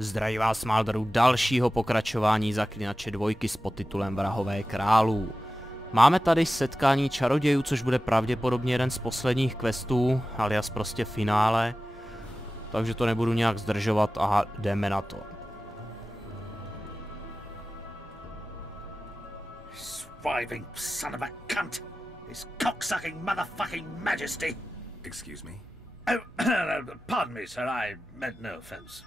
Zdraví vás Máldaru dalšího pokračování Zaklínače 2 s podtitulem Vrahové králů. Máme tady Setkání čarodějů, což bude pravděpodobně jeden z posledních questů, alias prostě finále. Takže to nebudu nějak zdržovat a jdeme na to. Swiving son of a cunt! His cocksucking motherfucking majesty! Excuse me? Oh, pardon me, sir, I meant no offense.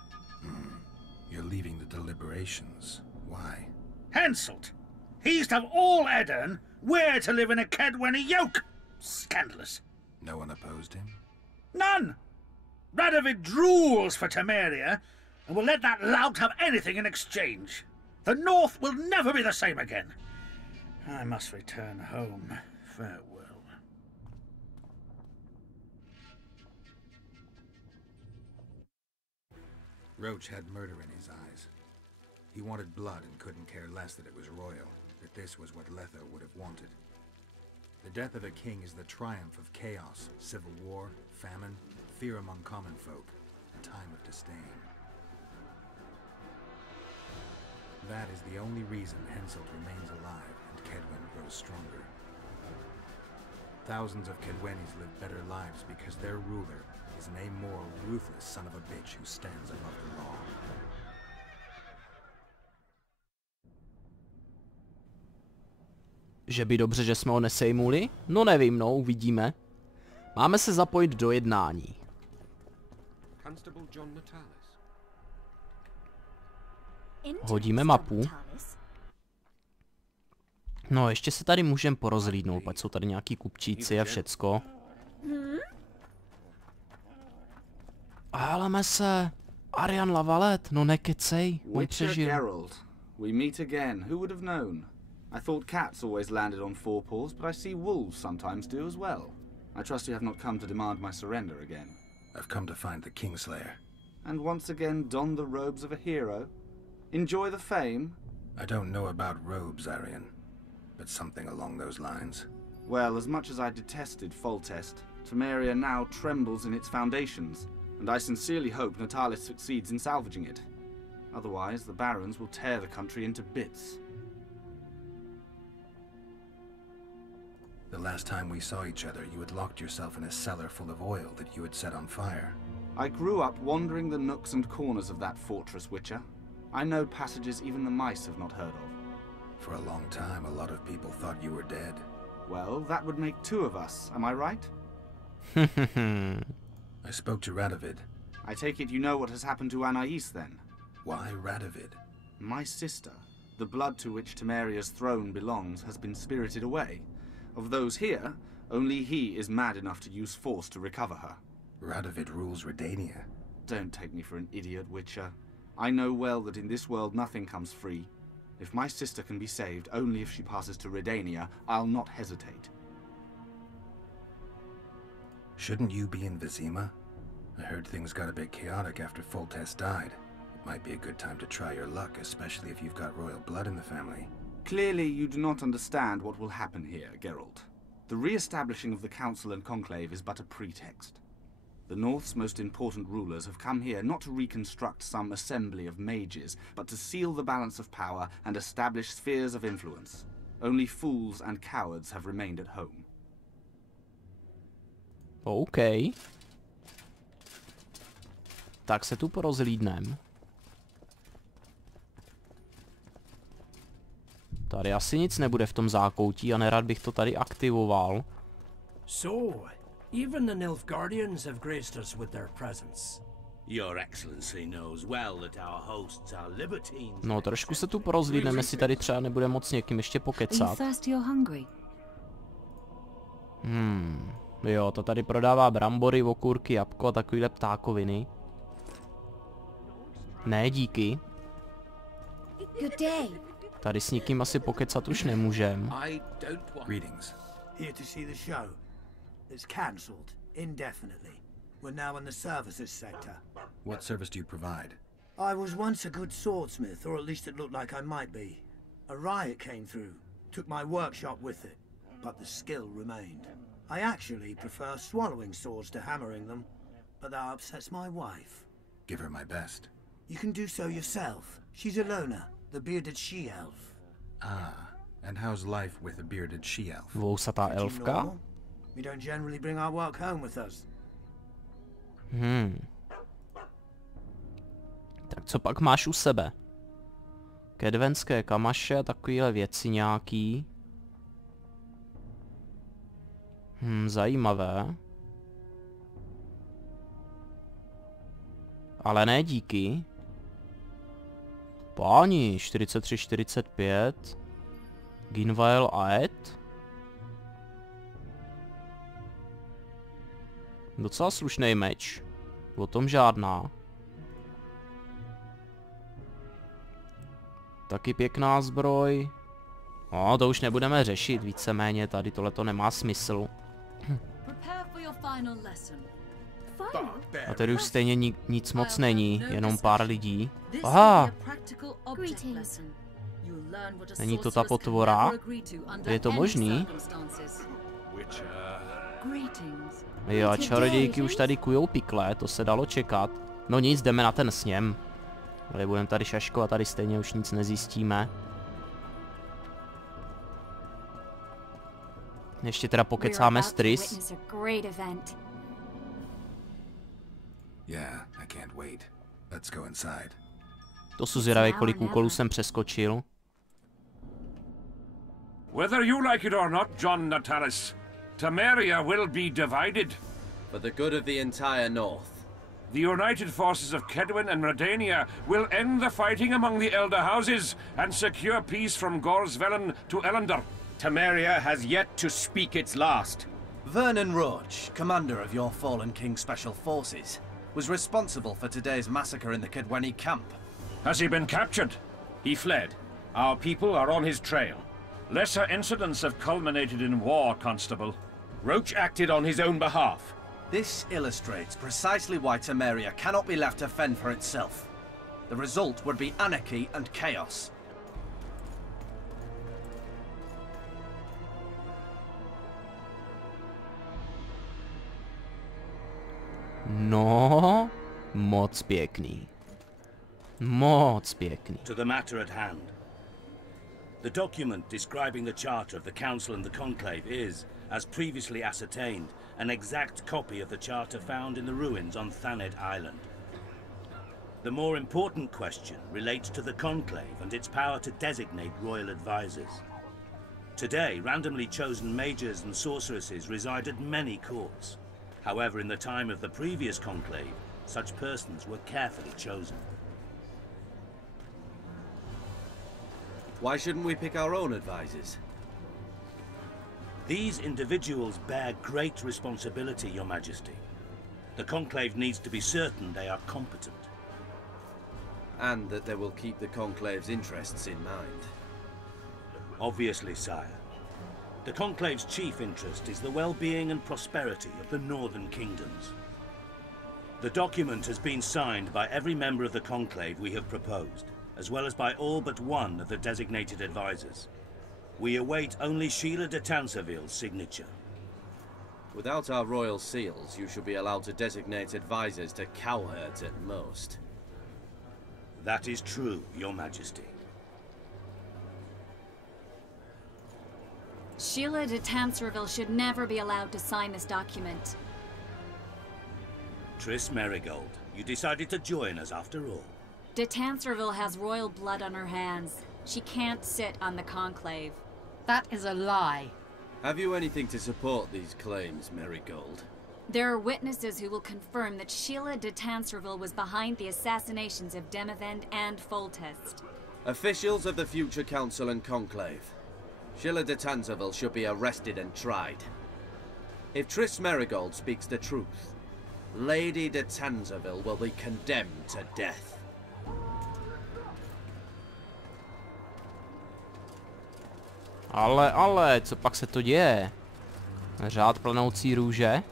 You're leaving the deliberations. Why? Henselt! He used to have all Eddern where to live in a Kedwenny yoke! Scandalous. No one opposed him? None! Radovid drools for Temeria and will let that lout have anything in exchange. The North will never be the same again. I must return home. Farewell. Roach had murder in his eyes. He wanted blood and couldn't care less that it was royal, that this was what Letho would have wanted. The death of a king is the triumph of chaos, civil war, famine, fear among common folk, a time of disdain. That is the only reason Henselt remains alive and Kedwen grows stronger. Thousands of Kedwenis live better lives because their ruler is an amoral, ruthless son of a bitch who stands above the law. Že by dobře, že jsme ho nesejmuli? No nevím, no, uvidíme. Máme se zapojit do jednání. Hodíme mapu. No, ještě se tady můžeme porozhlídnout, pak jsou tady nějaký kupčíci a všecko. Háleme se! Arian Lavalet, no nekecej, on přežil. Geralt, we meet again. Who would have known? I thought cats always landed on four paws, but I see wolves sometimes do as well. I trust you have not come to demand my surrender again. I've come to find the Kingslayer. And once again don the robes of a hero? Enjoy the fame? I don't know about robes, Arian, but something along those lines. Well, as much as I detested Foltest, Temeria now trembles in its foundations, and I sincerely hope Natalis succeeds in salvaging it. Otherwise, the barons will tear the country into bits. The last time we saw each other, you had locked yourself in a cellar full of oil that you had set on fire. I grew up wandering the nooks and corners of that fortress, Witcher. I know passages even the mice have not heard of. For a long time, a lot of people thought you were dead. Well, that would make two of us, am I right? I spoke to Radovid. I take it you know what has happened to Anais, then? Why Radovid? My sister, the blood to which Temeria's throne belongs, has been spirited away. Of those here, only he is mad enough to use force to recover her. Radovid rules Redania. Don't take me for an idiot, Witcher. I know well that in this world nothing comes free. If my sister can be saved only if she passes to Redania, I'll not hesitate. Shouldn't you be in Vizima? I heard things got a bit chaotic after Foltest died. It might be a good time to try your luck, especially if you've got royal blood in the family. Clearly you do not understand what will happen here, Geralt. The re-establishing of the Council and Conclave is but a pretext. The North's most important rulers have come here not to reconstruct some assembly of mages, but to seal the balance of power and establish spheres of influence. Only fools and cowards have remained at home. OK. Tak se tu porozhlídnem. Tady asi nic nebude v tom zákoutí a nerad bych to tady aktivoval. So, even the Nilfgaardians have graced us with their presence. Your Excellency knows well that our hosts are libertines. No, trošku se tu porozhlídneme, jestli tady třeba nebude moc někým ještě pokecat. Jo, to tady prodává brambory, okurky, jabko a takovýhle ptákoviny. Ne, díky. Tady s nikým asi pokecat už nemůžem. Greetings. Here to see the show. It's cancelled indefinitely. We're now in the services sector. What service do you provide? I was once a good swordsmith, or at least it looked like I might be. A riot came through, took my workshop with it, but the skill remained. I actually prefer swallowing swords to hammering them, but that upsets my wife. Give her my best. You can do so yourself. She's Alona, the bearded she-elf. Ah, and how's life with a bearded she-elf? Vousatá elfka. Normal. We don't generally bring our work home with us. Tak co pak máš u sebe? Kedvenské kamaše a takovéhle věci nějaký. Zajímavé. Ale ne díky. Páni, 43-45. Ginvael a Ed. Docela slušný meč. O tom žádná. Taky pěkná zbroj. No, to už nebudeme řešit, víceméně tady tohleto nemá smysl. A tady už stejně nic moc není, jenom pár lidí. Aha! Není to ta potvora? Je to možný? Jo, a čarodějky už tady kujou pikle, to se dalo čekat. No nic, jdeme na ten sněm. Ale budeme tady šaškovat, tady stejně už nic nezjistíme. Ještě teda pokecáme s Triss. Yeah, I can't wait. Let's go inside. To jsou zvědavé, kolik úkolů jsem přeskočil. Whether you like it or not, John Natalis, Temeria will be divided. For the good of the entire North. The united forces of Kedwin and Redania will end the fighting among the elder houses and secure peace from Gorsvelen to Ellender. Temeria has yet to speak its last. Vernon Roach, commander of your fallen King's Special Forces, was responsible for today's massacre in the Kedweni camp. Has he been captured? He fled. Our people are on his trail. Lesser incidents have culminated in war, Constable. Roach acted on his own behalf. This illustrates precisely why Temeria cannot be left to fend for itself. The result would be anarchy and chaos. No, moc pěkný. Moc pěkný. To the matter at hand. The document describing the charter of the Council and the Conclave is, as previously ascertained, an exact copy of the charter found in the ruins on Thanet Island. The more important question relates to the Conclave and its power to designate royal advisors. Today, randomly chosen mages and sorceresses reside at many courts. However, in the time of the previous Conclave, such persons were carefully chosen. Why shouldn't we pick our own advisors? These individuals bear great responsibility, Your Majesty. The Conclave needs to be certain they are competent. And that they will keep the Conclave's interests in mind. Obviously, sire. The Conclave's chief interest is the well-being and prosperity of the northern kingdoms. The document has been signed by every member of the Conclave we have proposed, as well as by all but one of the designated advisors. We await only Sheila de Tanserville's signature. Without our royal seals, you should be allowed to designate advisors to cowherds at most. That is true, Your Majesty. Sheila de Tanserville should never be allowed to sign this document. Triss Merigold, you decided to join us after all. De Tanserville has royal blood on her hands. She can't sit on the Conclave. That is a lie. Have you anything to support these claims, Merigold? There are witnesses who will confirm that Sheila de Tanserville was behind the assassinations of Demavend and Foltest. Officials of the future Council and Conclave. Sheila de Tanserville should be arrested and tried. If Triss Merigold speaks the truth, Lady de Tanserville will be condemned to death. Ale, co pak se to děje? Řád planoucí růže?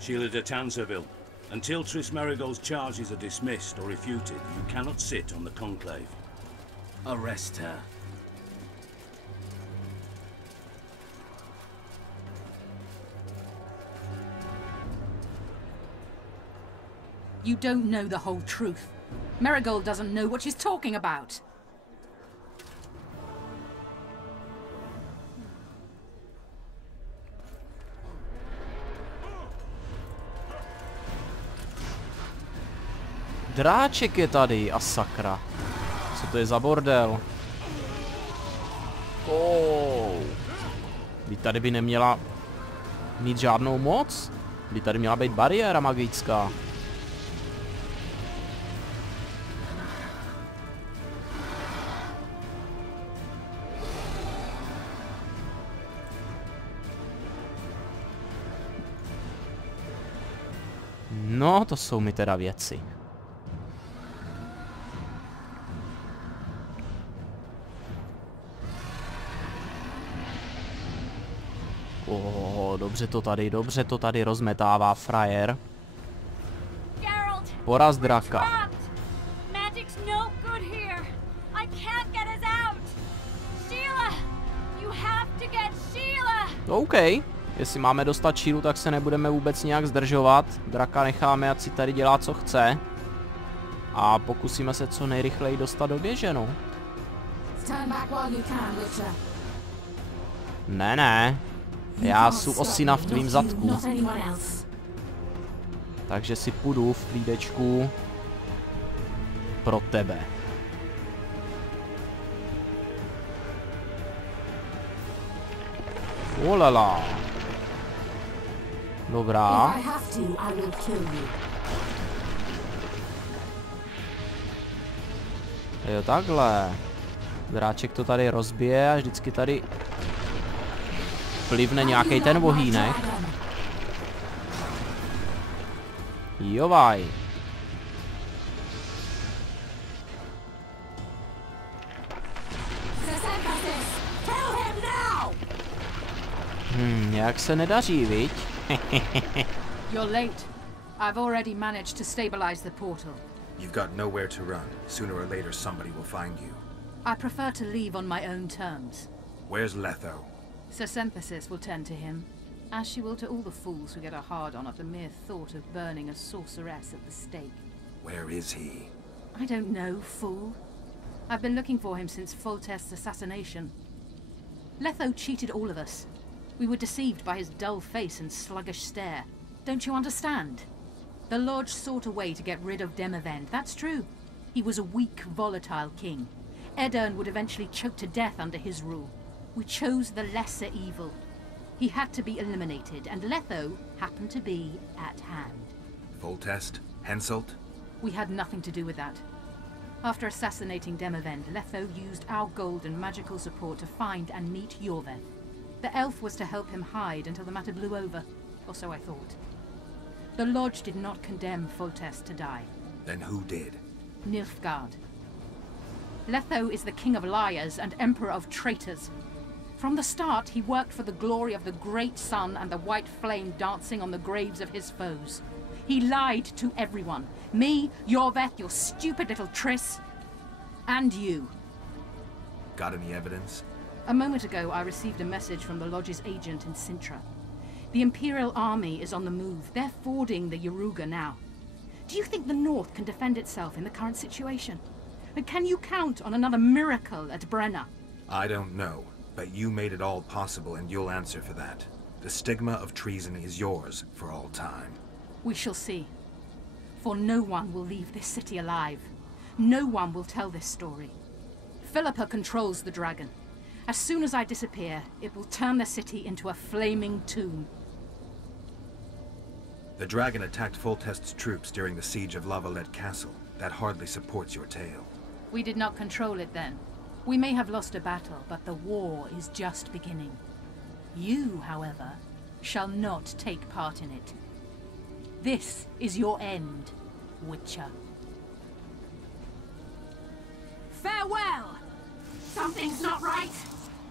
Sheila de Tanserville, until Triss Merigold's charges are dismissed or refuted, you cannot sit on the Conclave. Arrest her. You don't know the whole truth. Marigold doesn't know what she's talking about. Dráček je tady a sakra. Co to je za bordel? Tady by neměla mít žádnou moc? By tady měla být bariéra magická. No, to jsou mi teda věci. Dobře to tady rozmetává frajer. Poraz draka. OK, jestli máme dostat Sheelu, tak se nebudeme vůbec nějak zdržovat. Draka necháme, ať si tady dělá, co chce. A pokusíme se co nejrychleji dostat do věže, no. Ne. Já jsem osina v tvým zadku. Takže si půjdu v klídečku pro tebe. Olala. Dobrá. Jo, takhle. Dráček to tady rozbije a vždycky tady plivne nějaký ten vohýnek. Jovaj. Jak se nedaří, viď? You're late. I've already managed to stabilize the portal. You've got nowhere to run. Sooner or later somebody will find you. I prefer to leave on my own terms. Where's Letho? Synthesis will tend to him, as she will to all the fools who get a hard-on at the mere thought of burning a sorceress at the stake. Where is he? I don't know, fool. I've been looking for him since Foltest's assassination. Letho cheated all of us. We were deceived by his dull face and sluggish stare. Don't you understand? The Lodge sought a way to get rid of Demavend, that's true. He was a weak, volatile king. Edirn would eventually choke to death under his rule. We chose the lesser evil. He had to be eliminated, and Letho happened to be at hand. Foltest? Henselt? We had nothing to do with that. After assassinating Demavend, Letho used our gold and magical support to find and meet Yorveth. The elf was to help him hide until the matter blew over, or so I thought. The Lodge did not condemn Foltest to die. Then who did? Nilfgaard. Letho is the king of liars and emperor of traitors. From the start, he worked for the glory of the great sun and the white flame dancing on the graves of his foes. He lied to everyone. Me, Yorveth, your stupid little Triss, and you. Got any evidence? A moment ago, I received a message from the Lodge's agent in Sintra. The Imperial Army is on the move. They're fording the Yaruga now. Do you think the North can defend itself in the current situation? And can you count on another miracle at Brenna? I don't know, but you made it all possible and you'll answer for that. The stigma of treason is yours for all time. We shall see. For no one will leave this city alive. No one will tell this story. Philippa controls the dragon. As soon as I disappear, it will turn the city into a flaming tomb. The dragon attacked Foltest's troops during the siege of Lavalette Castle. That hardly supports your tale. We did not control it then. We may have lost a battle, but the war is just beginning. You, however, shall not take part in it. This is your end, Witcher. Farewell! Something's not right!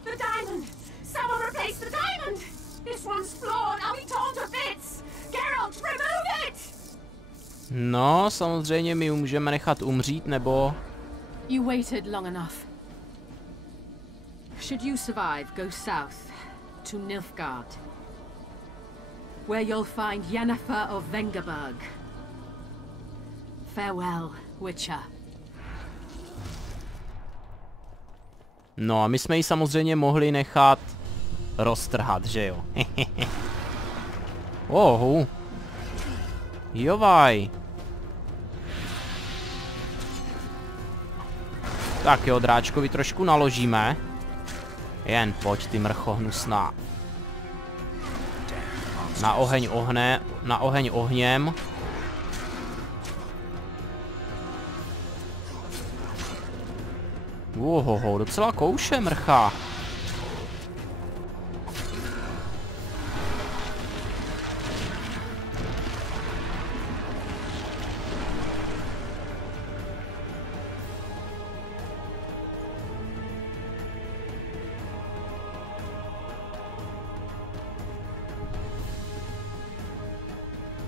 The diamond! Someone replace the diamond! This one's flawed! I'll be torn to bits! Geralt, remove it! No, samozřejmě my můžeme nechat umřít, nebo... You waited long enough. Should you survive, go south to Nilfgaard, where you'll find Yennefer of Vengerberg. Farewell, Witcher. No a my jsme ji samozřejmě mohli nechat roztrhat, že jo? Ohu. Jovaj. Tak jo, dráčkovi trošku naložíme. Jen pojď, ty mrcho hnusná. Na oheň ohněm. Ohoho, docela kouše mrcha.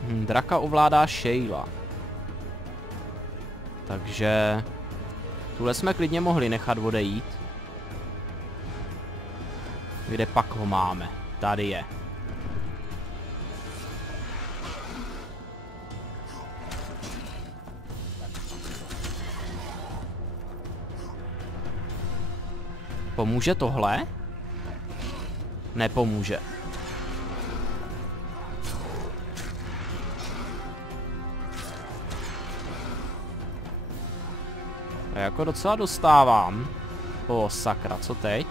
Draka ovládá Sheila. Takže tuhle jsme klidně mohli nechat odejít. Kde pak ho máme? Tady je. Pomůže tohle? Nepomůže. A jako docela dostávám. O, sakra, co teď?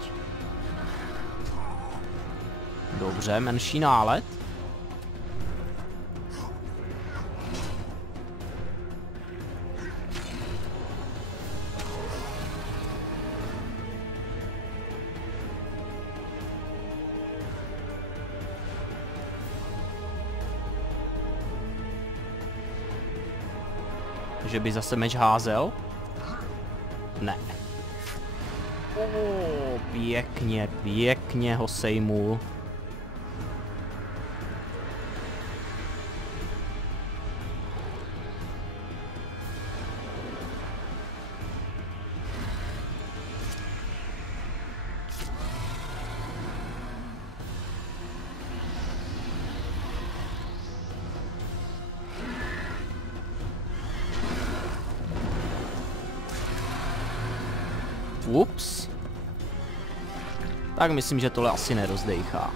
Dobře, menší nálet. Že by zase meč házel? Ne. O, pěkně, pěkně ho sejmul. Ups. Tak myslím, že tohle asi nerozdejchá.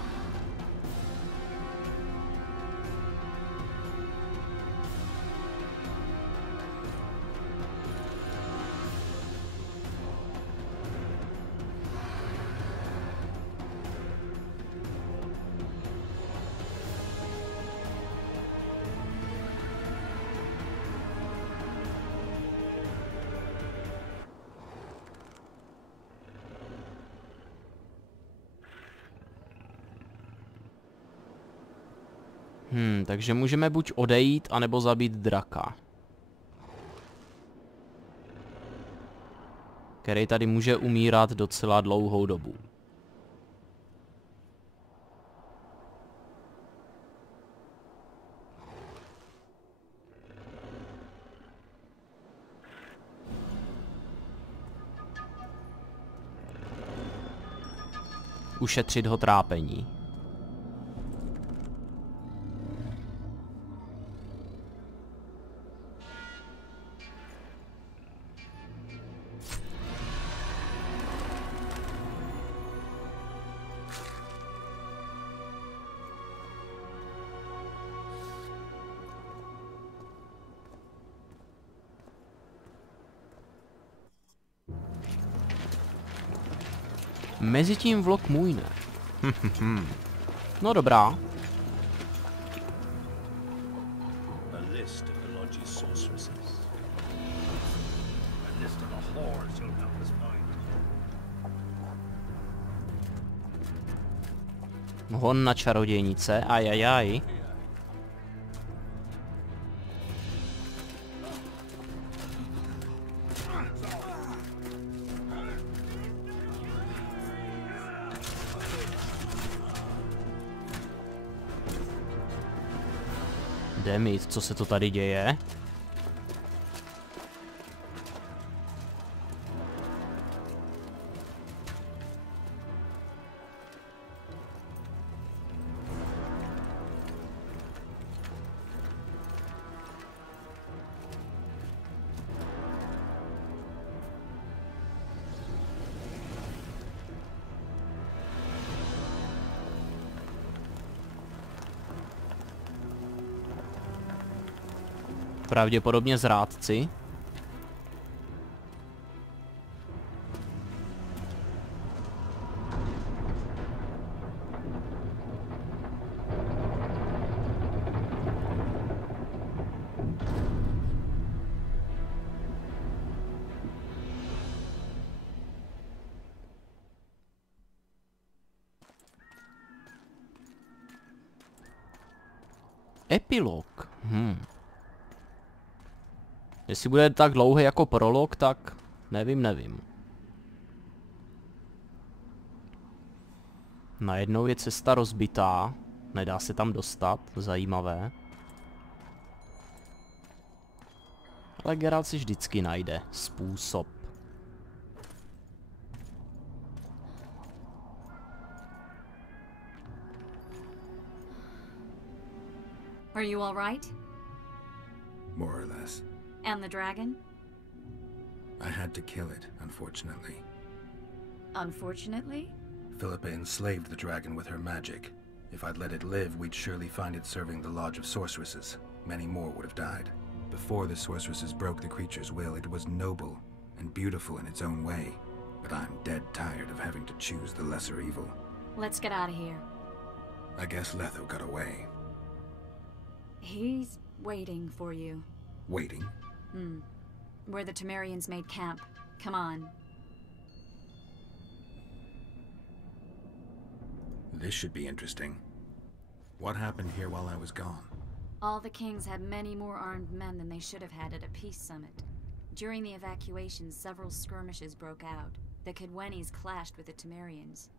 Takže můžeme buď odejít, anebo zabít draka. Který tady může umírat docela dlouhou dobu. Ušetřit ho trápení. Mezitím v Loc Muinne. No dobrá. Hon na čarodějnice, ajajaj. Demit, co se to tady děje? Pravděpodobně zrádci. Epilog. Jestli bude tak dlouhý jako prolog, tak nevím. Najednou je cesta rozbitá. Nedá se tam dostat. Zajímavé. Ale Geralt si vždycky najde způsob. Are you all right? More or less. And the dragon? I had to kill it, unfortunately. Unfortunately? Philippa enslaved the dragon with her magic. If I'd let it live, we'd surely find it serving the Lodge of Sorceresses. Many more would have died. Before the sorceresses broke the creature's will, it was noble and beautiful in its own way. But I'm dead tired of having to choose the lesser evil. Let's get out of here. I guess Letho got away. He's waiting for you. Waiting? Where the Temerians made camp. Come on. This should be interesting. What happened here while I was gone? All the kings had many more armed men than they should have had at a peace summit. During the evacuations, several skirmishes broke out. The Kedwenis clashed with the Temerians.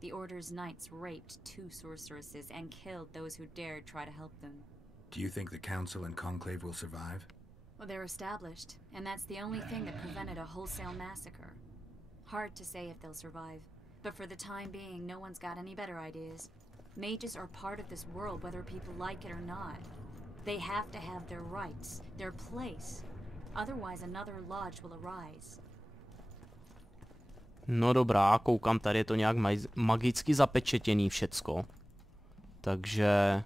The Order's knights raped 2 sorceresses and killed those who dared try to help them. Do you think the Council and Conclave will survive? Well, they're established, and that's the only thing that prevented a wholesale massacre. Hard to say if they'll survive, but for the time being, no one's got any better ideas. Mages are part of this world, whether people like it or not. They have to have their rights, their place. Otherwise, another lodge will arise. No dobrá, koukám, tady je to nějak magicky zapečetěný všecko. Takže...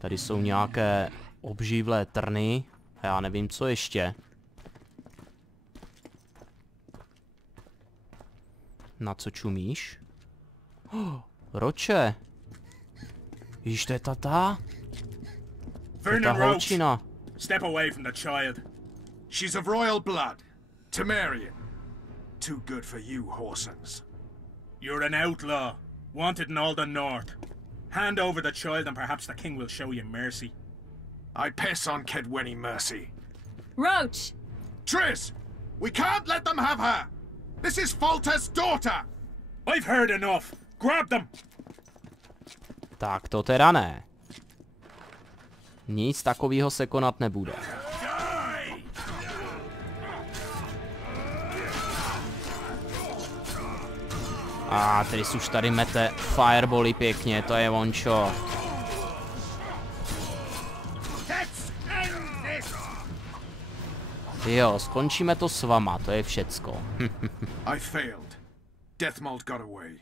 Tady jsou nějaké obživlé trny. A já nevím, co ještě. Na co čumíš? Roče! Víš, to je ta? Vernon Roach, holčina. step away from the child. She's of royal blood. Temerian. Too good for you, Horsons. You're an outlaw. Wanted in all the north. Hand over the child and perhaps the king will show you mercy. I piss on Kedweni mercy. Roach! Triss! We can't let them have her! This is Foltest's daughter! I've heard enough. Grab them! Tak to teda ne. Nic takového se konat nebude. A Triss už tady mete firebally pěkně, to je vončo. Jo, skončíme to s vama, to je všecko. I failed. Deathmold got away.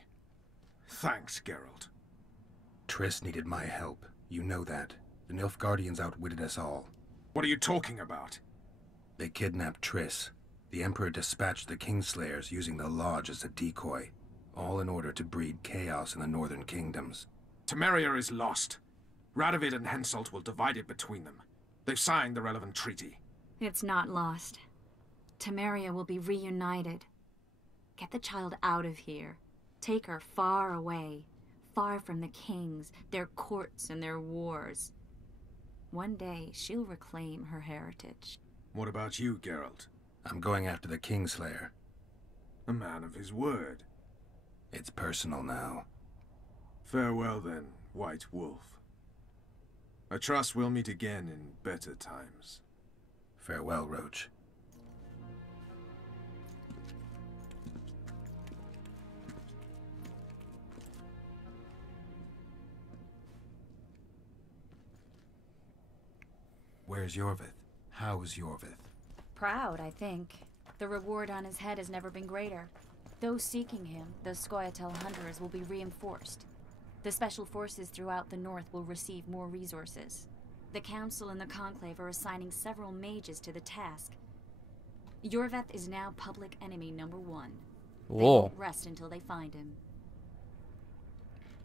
Thanks, Geralt. Triss needed my help. You know that. The Nilfgaardians outwitted us all. What are you talking about? They kidnapped Triss. The Emperor dispatched the Kingslayers using the Lodge as a decoy. All in order to breed chaos in the northern kingdoms. Temeria is lost. Radovid and Henselt will divide it between them. They've signed the relevant treaty. It's not lost. Temeria will be reunited. Get the child out of here. Take her far away. Far from the kings, their courts and their wars. One day, she'll reclaim her heritage. What about you, Geralt? I'm going after the Kingslayer. A man of his word. It's personal now. Farewell then, White Wolf. I trust we'll meet again in better times. Farewell, Roach. Where's Yorvith? How's Yorvith? Proud, I think. The reward on his head has never been greater. Those seeking him, the Scoia'tael hunters, will be reinforced. The special forces throughout the north will receive more resources. The Council and the Conclave are assigning several mages to the task. Yorveth is now public enemy number 1. They won't rest until they find him.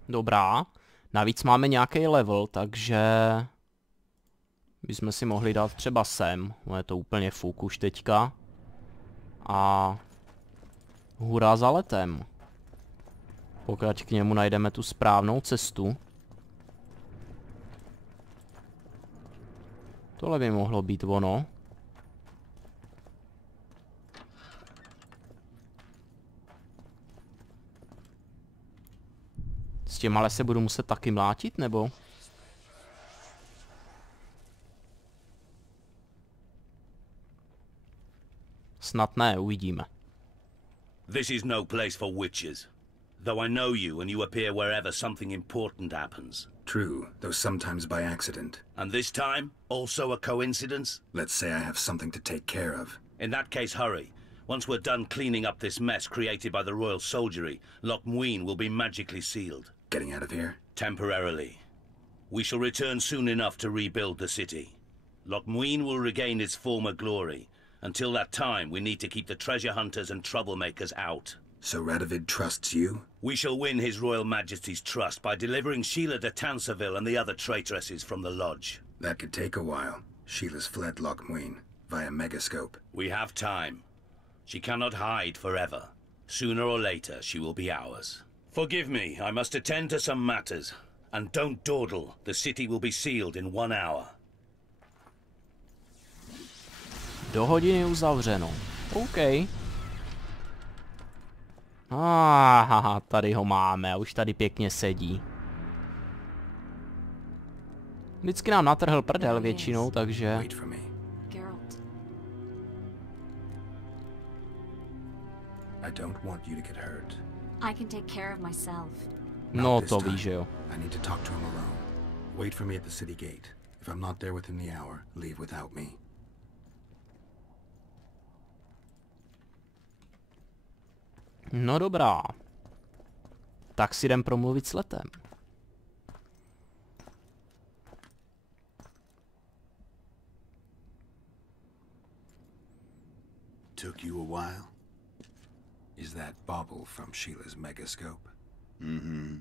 Dobrá. Navíc máme nějaký level, takže bychom si mohli dát třeba sem. Je to úplně fuk už teďka. A hurá za letem. Pokud k němu najdeme tu správnou cestu. Tohle by mohlo být ono. S tím ale se budu muset taky mlátit, nebo? Snad ne, uvidíme. This is no place for witches. Though I know you and you appear wherever something important happens. True, though sometimes by accident. And this time, also a coincidence? Let's say I have something to take care of. In that case, hurry. Once we're done cleaning up this mess created by the royal soldiery, Loc Muinne will be magically sealed. Getting out of here? Temporarily. We shall return soon enough to rebuild the city. Loc Muinne will regain its former glory. Until that time, we need to keep the treasure hunters and troublemakers out. So Radovid trusts you? We shall win His Royal Majesty's trust by delivering Sheila de Tanserville and the other traitresses from the lodge. That could take a while. Sheila's fled Loc Muinne via megascope. We have time. She cannot hide forever. Sooner or later, she will be ours. Forgive me, I must attend to some matters. And don't dawdle. The city will be sealed in 1 hour. Do hodiny uzavřeno. OK. Haha, tady ho máme a už tady pěkně sedí. Vždycky nám natrhl prdel většinou, takže... I don't want you to get hurt. I can take care of myself. No, to víš, že jo. I need to talk to him alone. Wait for me at the city gate. If I'm not there within the hour, leave without me. No dobrá. Tak si jdem promluvit s letem. Took you a while? Is that bauble from Sheila's megascope? Mm-hmm.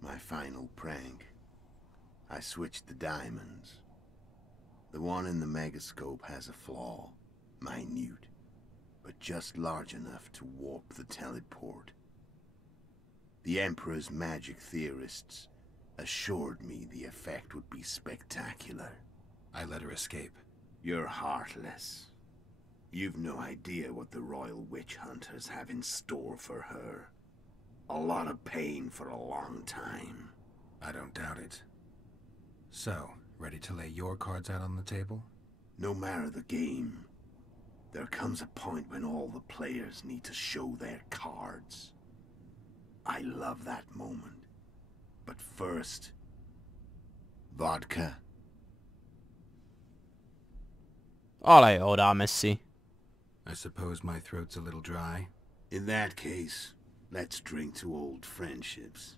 My final prank. I switched the diamonds. The one in the megascope has a flaw. Minute. But just large enough to warp the teleport. The Emperor's magic theorists assured me the effect would be spectacular. I let her escape. You're heartless. You've no idea what the royal witch hunters have in store for her. A lot of pain for a long time. I don't doubt it. So, ready to lay your cards out on the table? No matter the game, there comes a point when all the players need to show their cards. I love that moment. But first, vodka. Ale jo, dáme si. I suppose my throat's a little dry. In that case, let's drink to old friendships.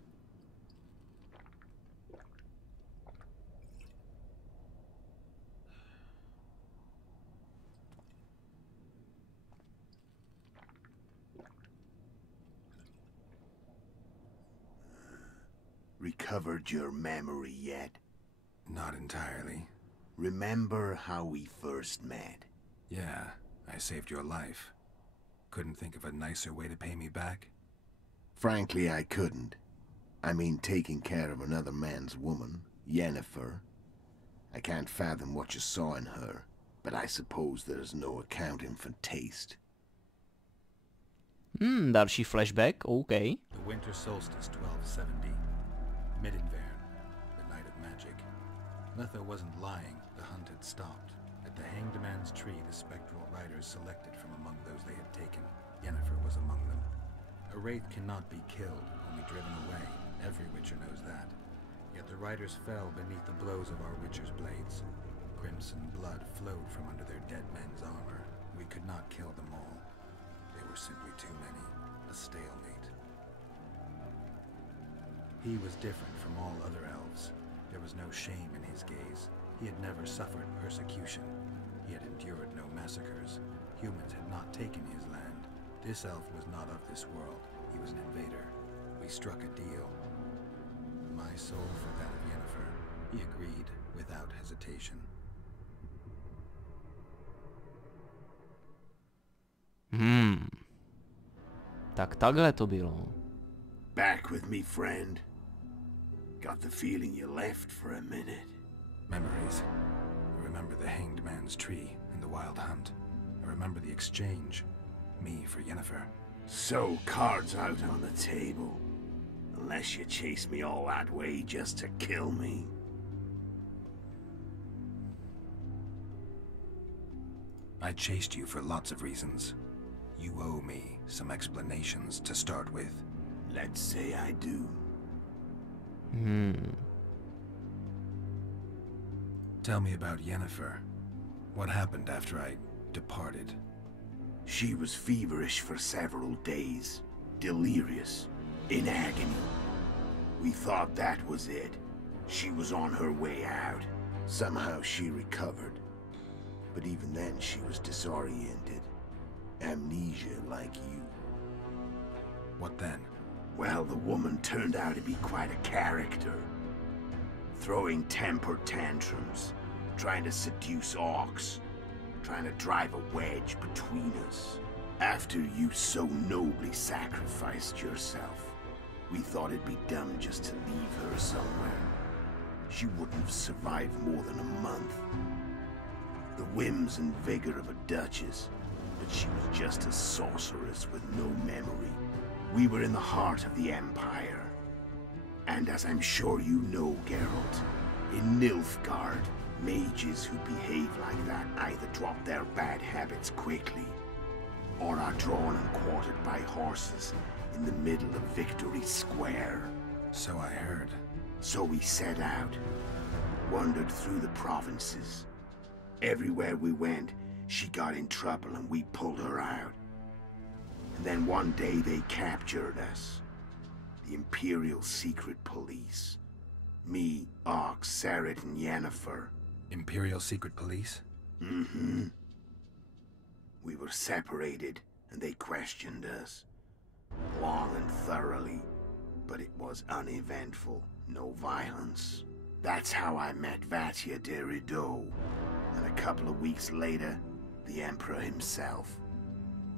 Recovered your memory yet? Not entirely. Remember how we first met? Yeah, I saved your life. Couldn't think of a nicer way to pay me back? Frankly, I couldn't. I mean, taking care of another man's woman, Yennefer. I can't fathom what you saw in her, but I suppose there's no accounting for taste. Další flashback, OK. The winter solstice 1270. Midinvern, the night of magic. Letho wasn't lying, the hunt had stopped. At the Hanged Man's Tree, the spectral riders selected from among those they had taken. Yennefer was among them. A wraith cannot be killed, only driven away. Every witcher knows that. Yet the riders fell beneath the blows of our witcher's blades. Crimson blood flowed from under their dead men's armor. We could not kill them all. They were simply too many. A stalemate. He was different from all other elves. There was no shame in his gaze. He had never suffered persecution. He had endured no massacres. Humans had not taken his land. This elf was not of this world. He was an invader. We struck a deal. My soul for that of Yennefer. He agreed without hesitation. Tak takhle to bylo. Back with me, friend. Got the feeling you left for a minute. Memories. I remember the Hanged Man's Tree and the Wild Hunt. I remember the exchange. Me for Yennefer. So, cards out on the table. Unless you chase me all that way just to kill me. I chased you for lots of reasons. You owe me some explanations to start with. Let's say I do. Tell me about Yennefer. What happened after I departed? She was feverish for several days. Delirious. In agony. We thought that was it. She was on her way out. Somehow she recovered. But even then she was disoriented. Amnesia like you. What then? Well, the woman turned out to be quite a character. Throwing temper tantrums, trying to seduce orcs, trying to drive a wedge between us. After you so nobly sacrificed yourself, we thought it'd be dumb just to leave her somewhere. She wouldn't have survived more than a month. The whims and vigor of a duchess, but she was just a sorceress with no memory. We were in the heart of the Empire. And as I'm sure you know, Geralt, in Nilfgaard, mages who behave like that either drop their bad habits quickly, or are drawn and quartered by horses in the middle of Victory Square. So I heard. So we set out, wandered through the provinces. Everywhere we went, she got in trouble and we pulled her out. And then one day they captured us. The Imperial Secret Police. Me, Ox, Serret, and Yennefer. Imperial Secret Police? Mm-hmm. We were separated, and they questioned us. Long and thoroughly, but it was uneventful. No violence. That's how I met Vatia de Rideau. And a couple of weeks later, the Emperor himself.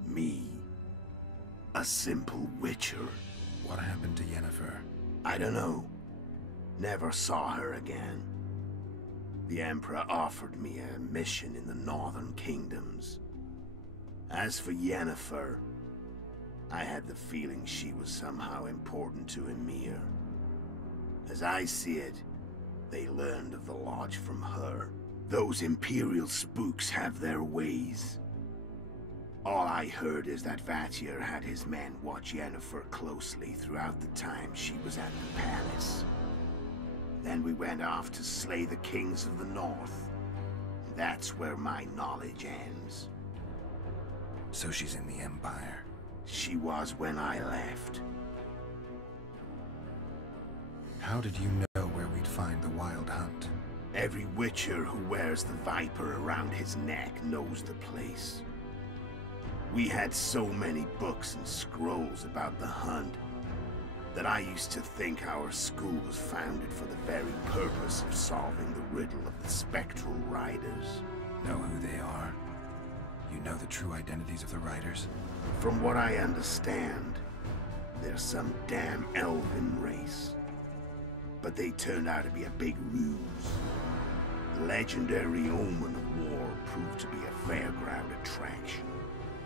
Me. A simple witcher. What happened to Yennefer? I don't know. Never saw her again. The Emperor offered me a mission in the Northern Kingdoms. As for Yennefer, I had the feeling she was somehow important to Emir. As I see it, they learned of the Lodge from her. Those Imperial spooks have their ways. All I heard is that Vatir had his men watch Yennefer closely throughout the time she was at the palace. Then we went off to slay the kings of the north. That's where my knowledge ends. So she's in the Empire? She was when I left. How did you know where we'd find the Wild Hunt? Every witcher who wears the viper around his neck knows the place. We had so many books and scrolls about the hunt that I used to think our school was founded for the very purpose of solving the riddle of the spectral riders. Know who they are? You know the true identities of the riders? From what I understand, they're some damn elven race. But they turned out to be a big ruse. The legendary omen of war proved to be a fairground attraction.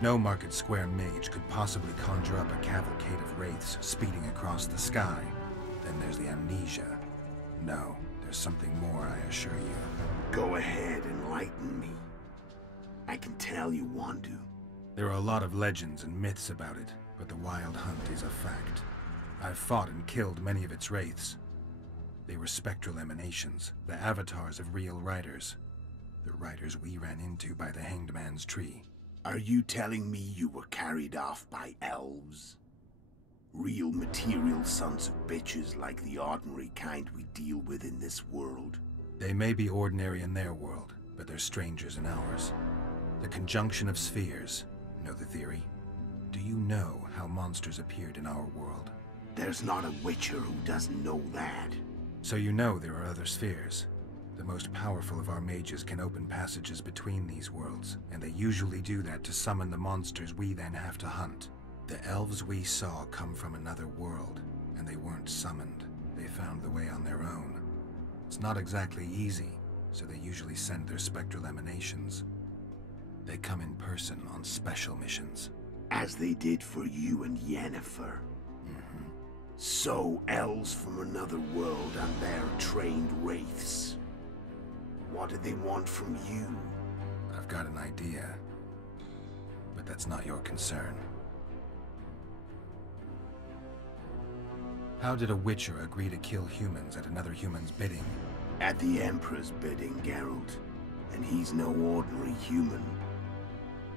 No Market Square mage could possibly conjure up a cavalcade of wraiths speeding across the sky. Then there's the amnesia. No, there's something more, I assure you. Go ahead, enlighten me. I can tell you want to. There are a lot of legends and myths about it, but the Wild Hunt is a fact. I've fought and killed many of its wraiths. They were spectral emanations, the avatars of real riders. The riders we ran into by the Hanged Man's Tree. Are you telling me you were carried off by elves? Real material sons of bitches like the ordinary kind we deal with in this world. They may be ordinary in their world, but they're strangers in ours. The conjunction of spheres. Know the theory? Do you know how monsters appeared in our world? There's not a witcher who doesn't know that. So you know there are other spheres. The most powerful of our mages can open passages between these worlds, and they usually do that to summon the monsters we then have to hunt. The elves we saw come from another world, and they weren't summoned. They found the way on their own. It's not exactly easy, so they usually send their spectral emanations. They come in person on special missions. As they did for you and Yennefer. So, elves from another world and their trained wraiths. What do they want from you? I've got an idea, but that's not your concern. How did a witcher agree to kill humans at another human's bidding? At the Emperor's bidding, Geralt. And he's no ordinary human.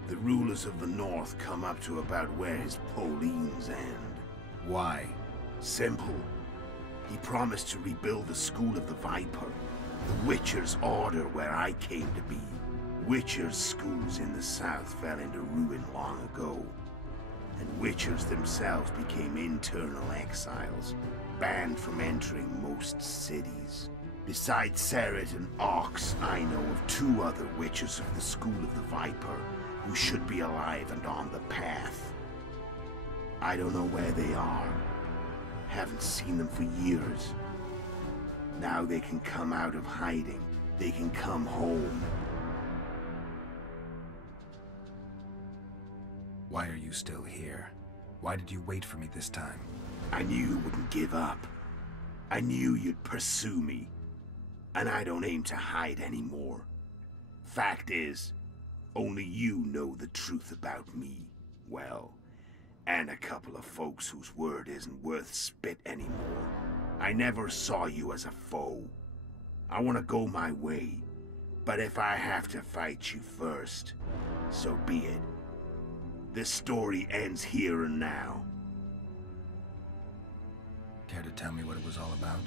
The rulers of the North come up to about where his Pauline's end. Why? Simple. He promised to rebuild the School of the Viper, the Witcher's order where I came to be. Witcher's schools in the south fell into ruin long ago, and Witchers themselves became internal exiles, banned from entering most cities. Besides Seret and Ox, I know of 2 other Witchers of the School of the Viper who should be alive and on the path. I don't know where they are. Haven't seen them for years. Now they can come out of hiding. They can come home. Why are you still here? Why did you wait for me this time? I knew you wouldn't give up. I knew you'd pursue me. And I don't aim to hide anymore. Fact is, only you know the truth about me. Well, and a couple of folks whose word isn't worth spit anymore. I never saw you as a foe. I want to go my way, but if I have to fight you first, so be it. This story ends here and now. Care to tell me what it was all about?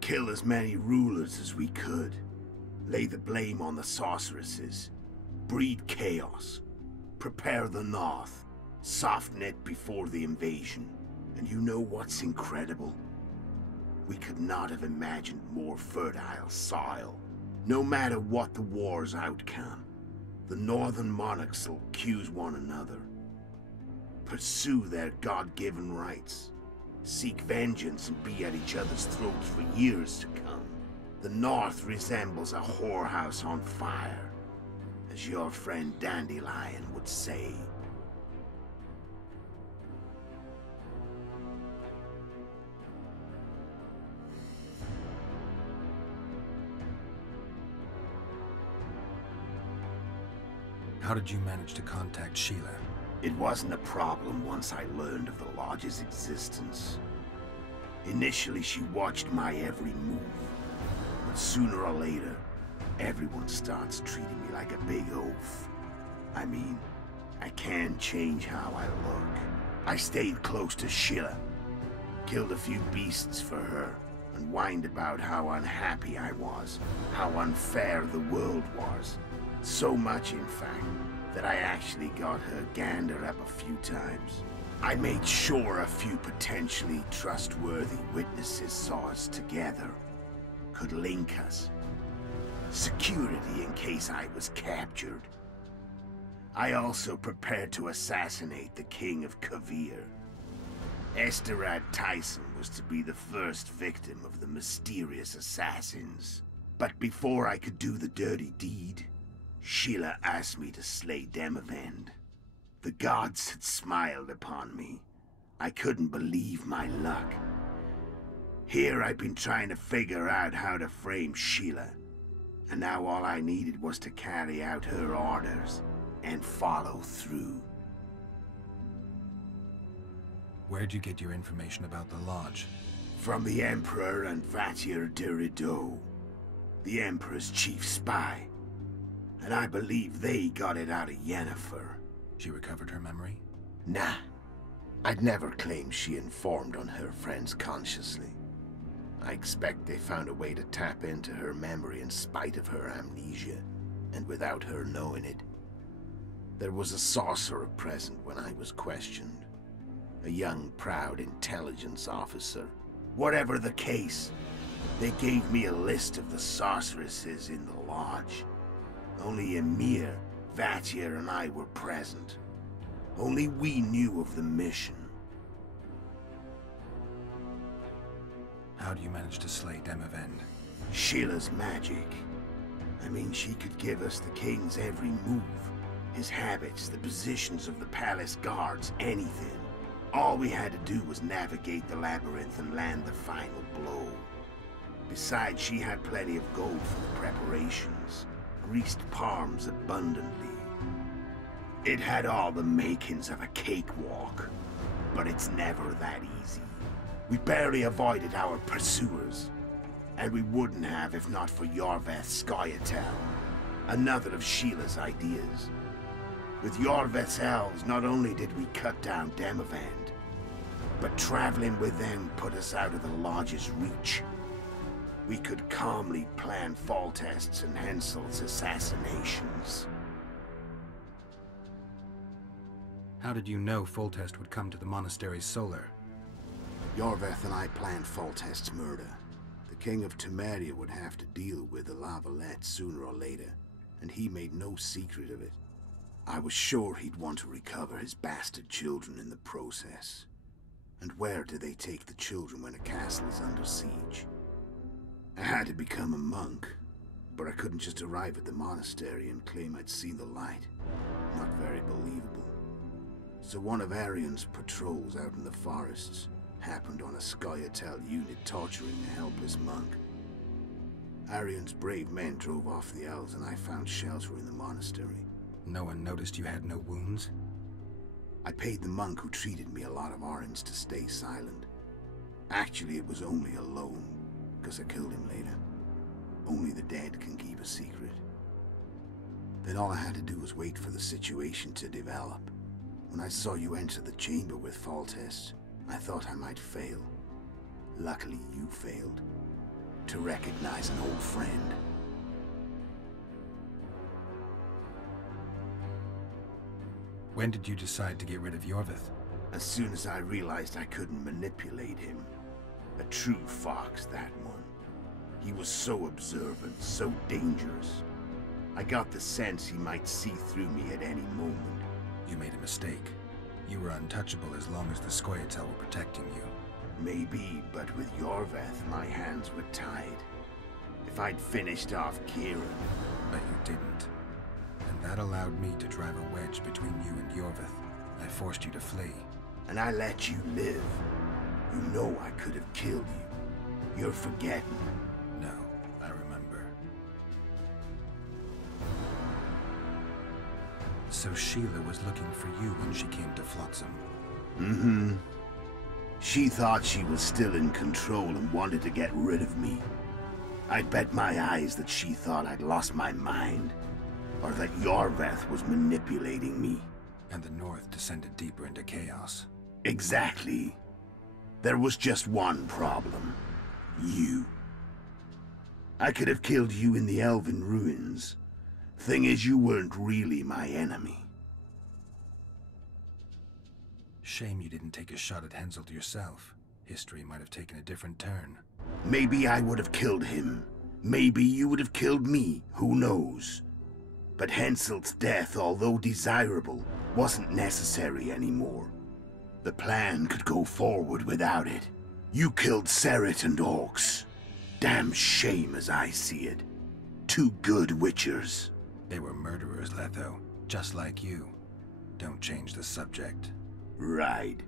Kill as many rulers as we could. Lay the blame on the sorceresses. Breed chaos. Prepare the North. Soften it before the invasion. And you know what's incredible? We could not have imagined more fertile soil. No matter what the war's outcome, the northern monarchs will accuse one another. Pursue their God-given rights. Seek vengeance and be at each other's throats for years to come. The North resembles a whorehouse on fire, as your friend Dandelion would say. How did you manage to contact Sheila? It wasn't a problem once I learned of the Lodge's existence. Initially, she watched my every move. But sooner or later, everyone starts treating me like a big oaf. I mean, I can't change how I look. I stayed close to Sheila, killed a few beasts for her, and whined about how unhappy I was, how unfair the world was. So much, in fact, that I actually got her gander up a few times. I made sure a few potentially trustworthy witnesses saw us together, could link us. Security in case I was captured. I also prepared to assassinate the King of Kavir. Esterad Tyson was to be the first victim of the mysterious assassins. But before I could do the dirty deed, Sheila asked me to slay Demavend. The gods had smiled upon me. I couldn't believe my luck. Here I've been trying to figure out how to frame Sheila, and now all I needed was to carry out her orders and follow through. Where'd you get your information about the Lodge? From the Emperor and Vatir Dirido, the Emperor's chief spy. And I believe they got it out of Yennefer. She recovered her memory? Nah. I'd never claim she informed on her friends consciously. I expect they found a way to tap into her memory in spite of her amnesia, and without her knowing it. There was a sorcerer present when I was questioned. A young, proud intelligence officer. Whatever the case, they gave me a list of the sorceresses in the lodge. Only Emir, Vatir, and I were present. Only we knew of the mission. How do you manage to slay Demavend? Sheila's magic. I mean, she could give us the king's every move. His habits, the positions of the palace guards, anything. All we had to do was navigate the labyrinth and land the final blow. Besides, she had plenty of gold for the preparations. Greased palms abundantly. It had all the makings of a cakewalk, but it's never that easy. We barely avoided our pursuers, and we wouldn't have if not for Yorveth's Scoia'tael, another of Sheila's ideas. With Yorveth's elves, not only did we cut down Demavend, but traveling with them put us out of the Lodge's reach. We could calmly plan Foltest's and Hensel's assassinations. How did you know Foltest would come to the monastery's solar? Yorveth and I planned Foltest's murder. The King of Temeria would have to deal with the La Valette sooner or later, and he made no secret of it. I was sure he'd want to recover his bastard children in the process. And where do they take the children when a castle is under siege? I had to become a monk, but I couldn't just arrive at the monastery and claim I'd seen the light. Not very believable. So one of Arian's patrols out in the forests happened on a Scoia'tael unit torturing a helpless monk. Arian's brave men drove off the elves and I found shelter in the monastery. No one noticed you had no wounds? I paid the monk who treated me a lot of orange to stay silent. Actually, it was only a loan, because I killed him later. Only the dead can keep a secret. Then all I had to do was wait for the situation to develop. When I saw you enter the chamber with Foltest, I thought I might fail. Luckily, you failed. To recognize an old friend. When did you decide to get rid of Yorveth? As soon as I realized I couldn't manipulate him. A true fox, that one. He was so observant, so dangerous. I got the sense he might see through me at any moment. You made a mistake. You were untouchable as long as the Scoia'tael were protecting you. Maybe, but with Yorveth, my hands were tied. If I'd finished off Kieran... But you didn't. And that allowed me to drive a wedge between you and Yorveth. I forced you to flee. And I let you live. You know I could have killed you. You're forgetting. No, I remember. So Sheila was looking for you when she came to Flotsam. Mm-hmm. She thought she was still in control and wanted to get rid of me. I'd bet my eyes that she thought I'd lost my mind. Or that Yorveth was manipulating me. And the North descended deeper into chaos. Exactly. There was just one problem. You. I could have killed you in the Elven ruins. Thing is, you weren't really my enemy. Shame you didn't take a shot at Henselt yourself. History might have taken a different turn. Maybe I would have killed him. Maybe you would have killed me. Who knows? But Henselt's death, although desirable, wasn't necessary anymore. The plan could go forward without it. You killed Seret and Orcs. Damn shame as I see it. Two good witchers. They were murderers, Letho. Just like you. Don't change the subject. Right.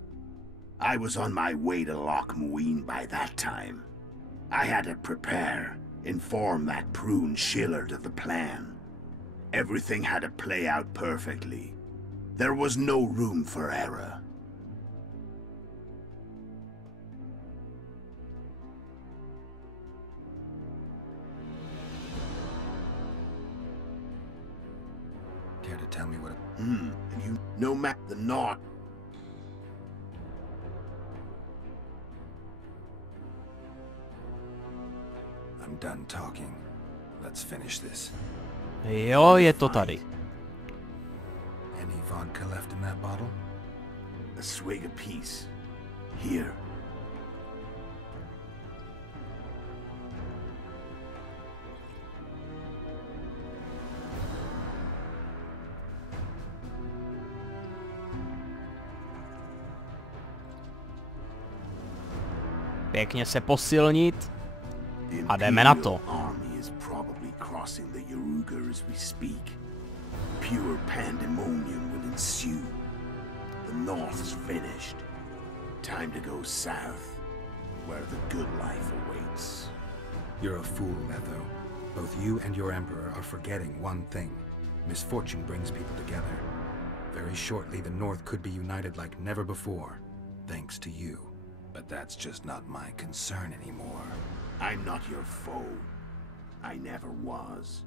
I was on my way to Loc Muinne by that time. I had to prepare, inform that prune Shillard of the plan. Everything had to play out perfectly. There was no room for error. Care to tell me what... You know the North. done talking. Let's finish this. Jo, je to tady. Any vodka left in that bottle? A swig apiece. Here. Pěkně se posilnit a jdeme na to. Crossing the Yaruga as we speak. Pure pandemonium will ensue. The North's finished. Time to go south, where the good life awaits. You're a fool, Letho. Both you and your Emperor are forgetting one thing. Misfortune brings people together. Very shortly, the North could be united like never before, thanks to you. But that's just not my concern anymore. I'm not your foe. I never was.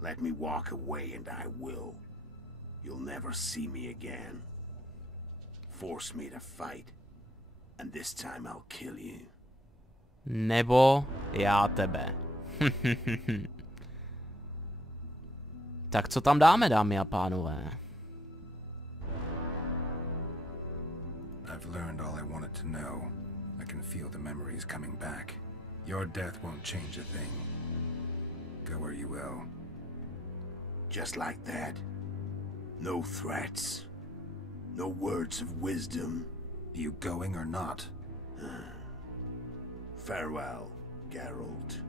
Let me walk away and I will. You'll never see me again. Force me to fight, and this time I'll kill you. Nebo já tebe. Tak co tam dáme, dámy a pánové? I've learned all I wanted to know. I can feel the memories coming back. Your death won't change a thing. Go where you will. Just like that? No threats? No words of wisdom? You going or not? Farewell, Geralt.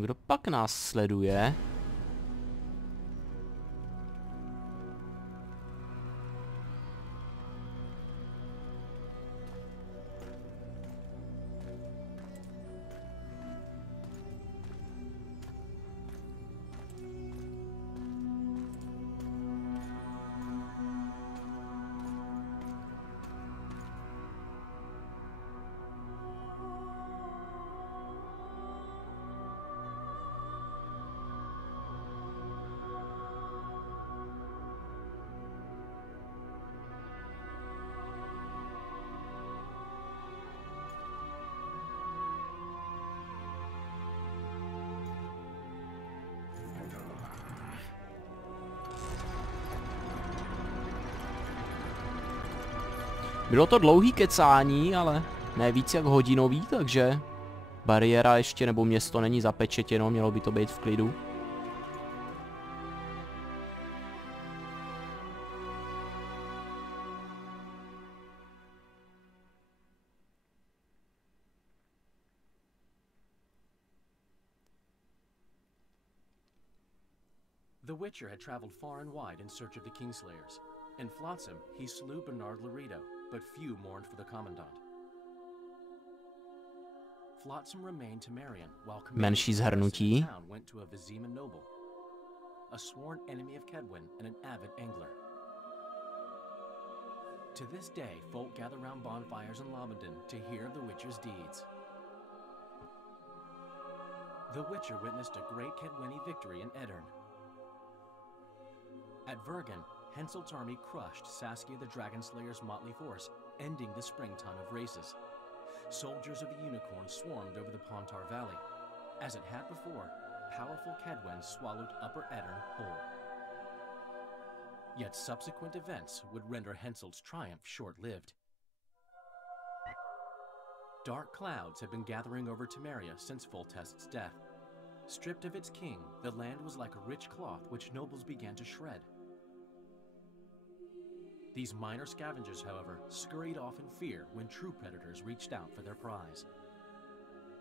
Kdo pak nás sleduje? Bylo to dlouhý kecání, ale ne víc jak hodinový, takže bariéra ještě nebo město není zapečetěno, mělo by to být v klidu. The Witcher had traveled far and wide in search of the Kingslayers. In Flotsam, he slew Bernard Laredo, but few mourned for the Commandant. Flotsam remained Temerian, while Menší zhrnutí. town went to a Vizima noble, a sworn enemy of Kedwin and an avid angler. To this day, folk gather round bonfires in Lomondon to hear of the Witcher's deeds. The Witcher witnessed a great Kedwini victory in Edirn. At Vergen, Henselt's army crushed Saskia the Dragonslayer's motley force, ending the springtime of races. Soldiers of the Unicorn swarmed over the Pontar Valley. As it had before, powerful Kedwen swallowed Upper Edirn whole. Yet subsequent events would render Henselt's triumph short-lived. Dark clouds had been gathering over Temeria since Foltest's death. Stripped of its king, the land was like a rich cloth which nobles began to shred. These minor scavengers, however, scurried off in fear when true predators reached out for their prize.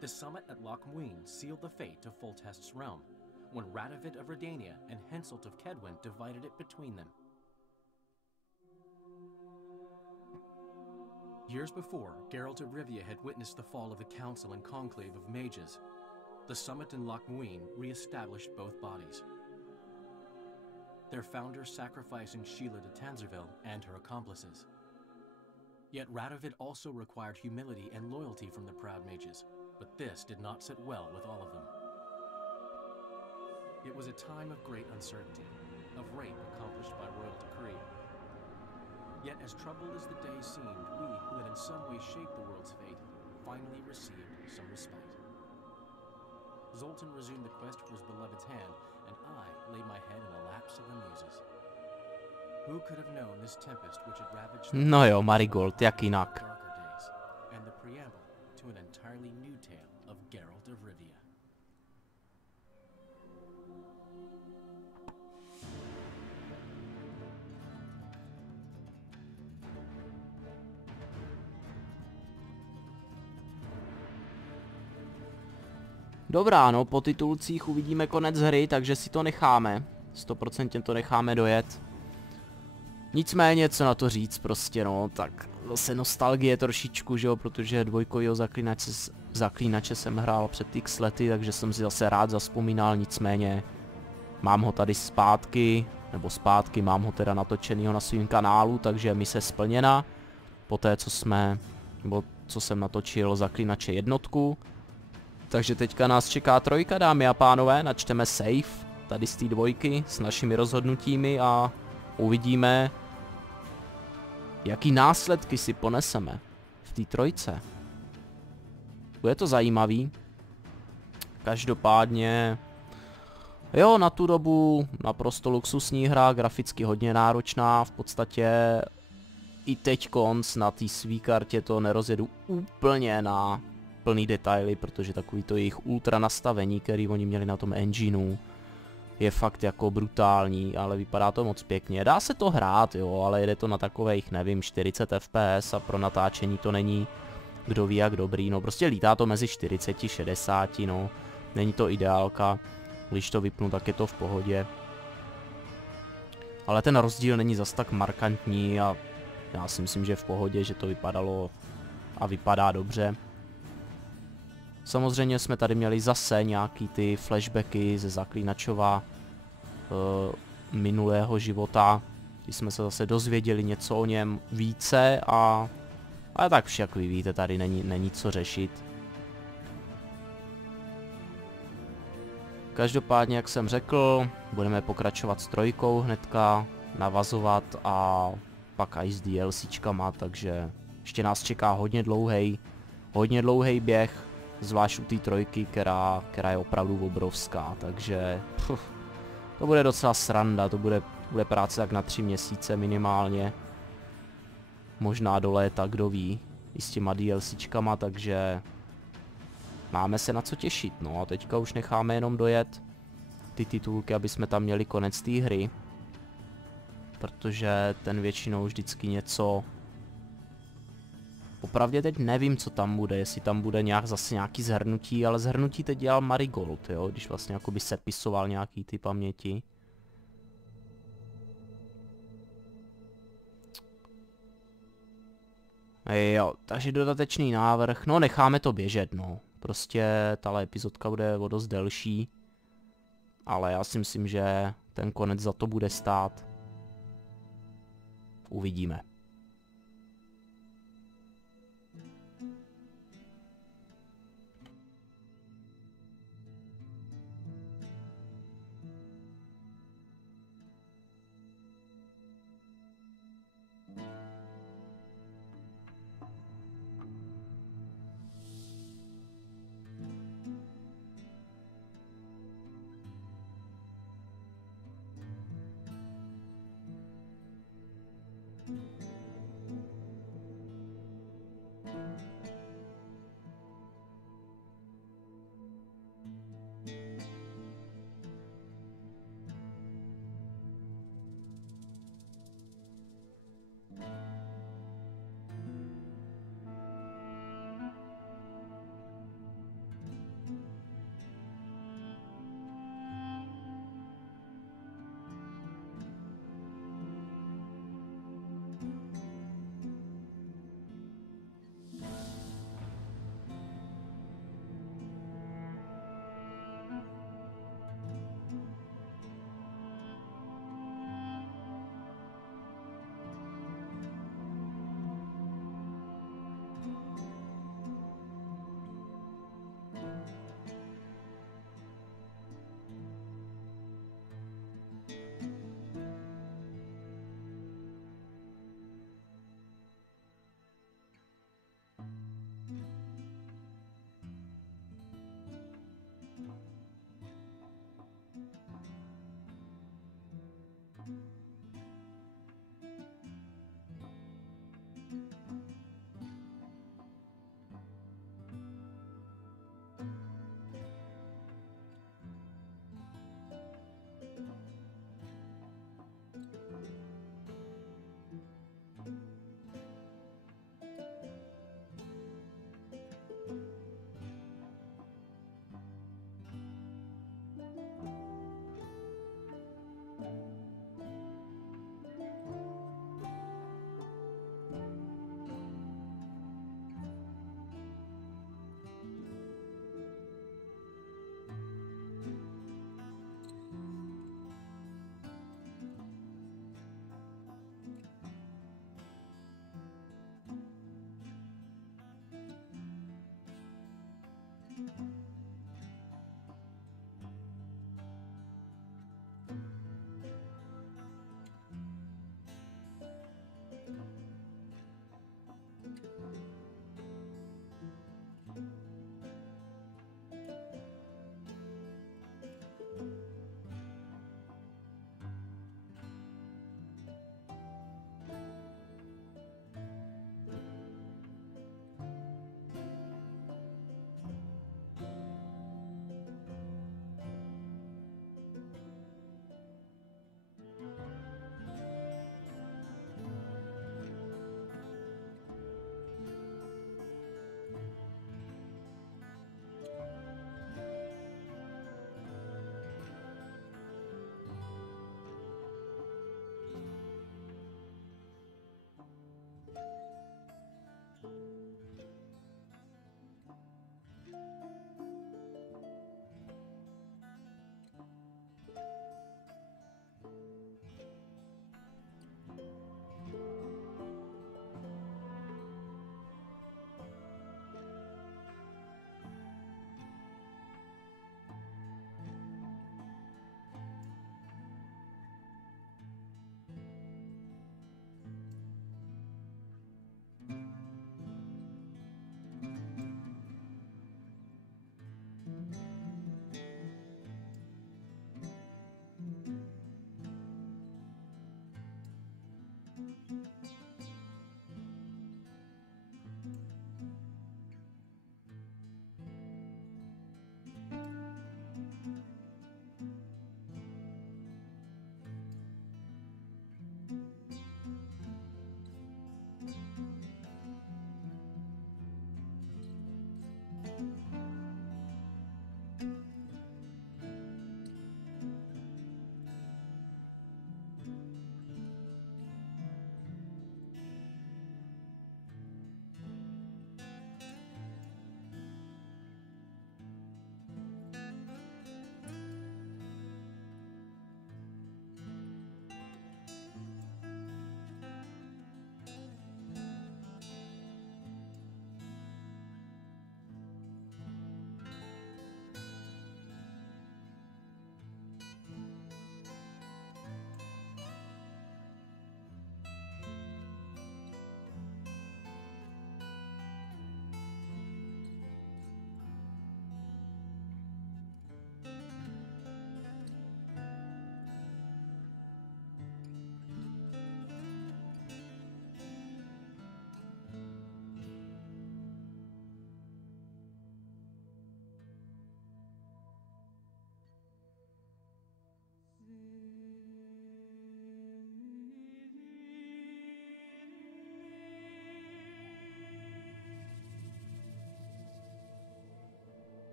The summit at Loc Muinne sealed the fate of Foltest's realm, when Radovid of Redania and Henselt of Kedwen divided it between them. Years before, Geralt of Rivia had witnessed the fall of the Council and Conclave of Mages. The summit in Loc Muinne re-established both bodies, their founders sacrificing Sheila de Tanzerville and her accomplices. Yet Radovid also required humility and loyalty from the proud mages, but this did not sit well with all of them. It was a time of great uncertainty, of rape accomplished by royal decree. Yet as troubled as the day seemed, we, who had in some way shaped the world's fate, finally received some respite. Zoltan resumed the quest for his beloved's hand, and I laid my head in the laps of the muses. Who could have known this tempest which had ravaged No jo, Marigold, jak jinak. darker days, and the preamble to an entirely new tale of Geralt of Rivia. Dobrá, no, po titulcích uvidíme konec hry, takže si to necháme. 100% to necháme dojet. Nicméně, co na to říct prostě, no, tak zase nostalgie trošičku, že jo, protože dvojkovýho zaklínače jsem hrál před x lety, takže jsem si zase rád zavzpomínal, nicméně mám ho tady zpátky, mám ho teda natočenýho na svém kanálu, takže mise splněna. Poté, co jsem natočil Zaklínače jednotku. Takže teďka nás čeká trojka, dámy a pánové, načteme save tady z té dvojky s našimi rozhodnutími a uvidíme, jaký následky si poneseme v té trojce. Bude to zajímavý. Každopádně, jo, na tu dobu naprosto luxusní hra, graficky hodně náročná, v podstatě i teď konc na té svý kartě to nerozjedu úplně na plný detaily, protože takový to jejich ultra nastavení, který oni měli na tom engineu, je fakt jako brutální, ale vypadá to moc pěkně. Dá se to hrát, jo, ale jede to na takových, nevím, 40 fps a pro natáčení to není kdo ví jak dobrý, no prostě lítá to mezi 40 a 60, no, není to ideálka, když to vypnu, tak je to v pohodě. Ale ten rozdíl není zas tak markantní a já si myslím, že v pohodě, že to vypadalo a vypadá dobře. Samozřejmě jsme tady měli zase nějaký ty flashbacky ze Zaklínačova minulého života, kdy jsme se zase dozvěděli něco o něm více ale tak však vy víte, tady není co řešit. Každopádně, jak jsem řekl, budeme pokračovat s trojkou hnedka, navazovat a pak i s DLCčkama, takže ještě nás čeká hodně dlouhý běh. Zvlášť u té trojky, která je opravdu obrovská, takže to bude docela sranda, to bude práce tak na 3 měsíce minimálně. Možná do léta, kdo ví, i s těma DLCčkama, takže máme se na co těšit, no a teďka už necháme jenom dojet ty titulky, aby jsme tam měli konec té hry. Protože ten většinou vždycky něco... Opravdu teď nevím, co tam bude, jestli tam bude zase nějaký zhrnutí, ale zhrnutí teď dělal Marigold, jo, když vlastně jakoby sepisoval nějaký ty paměti. Jo, takže dodatečný návrh, no necháme to běžet, no. Prostě tahle epizodka bude o dost delší, ale já si myslím, že ten konec za to bude stát. Uvidíme.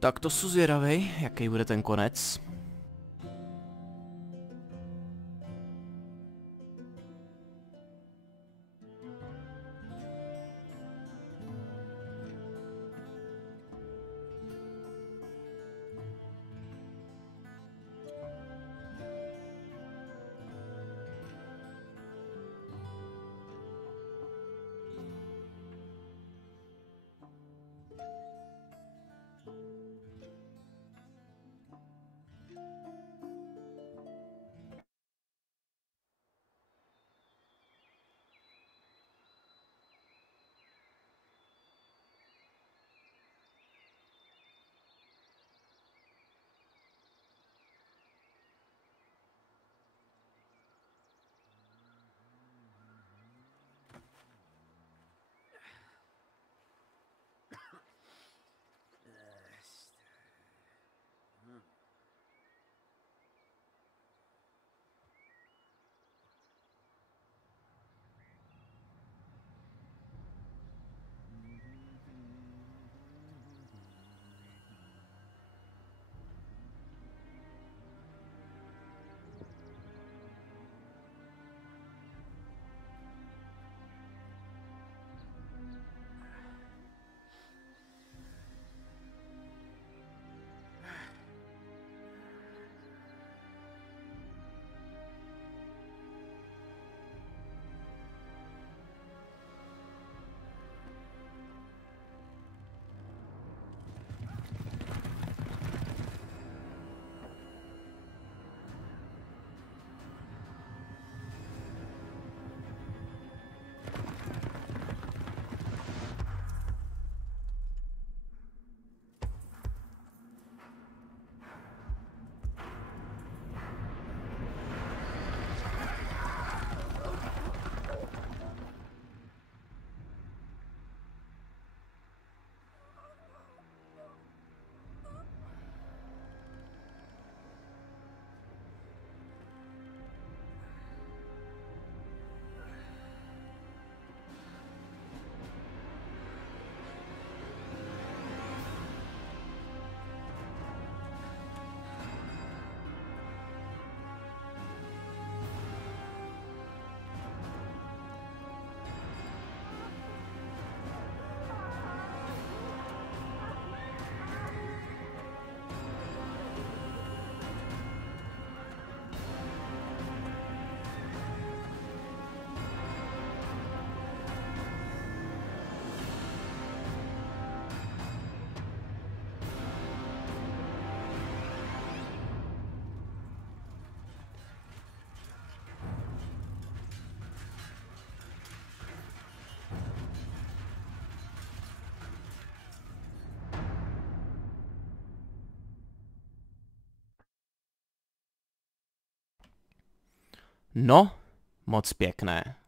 Tak to jsou zvědavej, jaký bude ten konec. No, moc pěkné.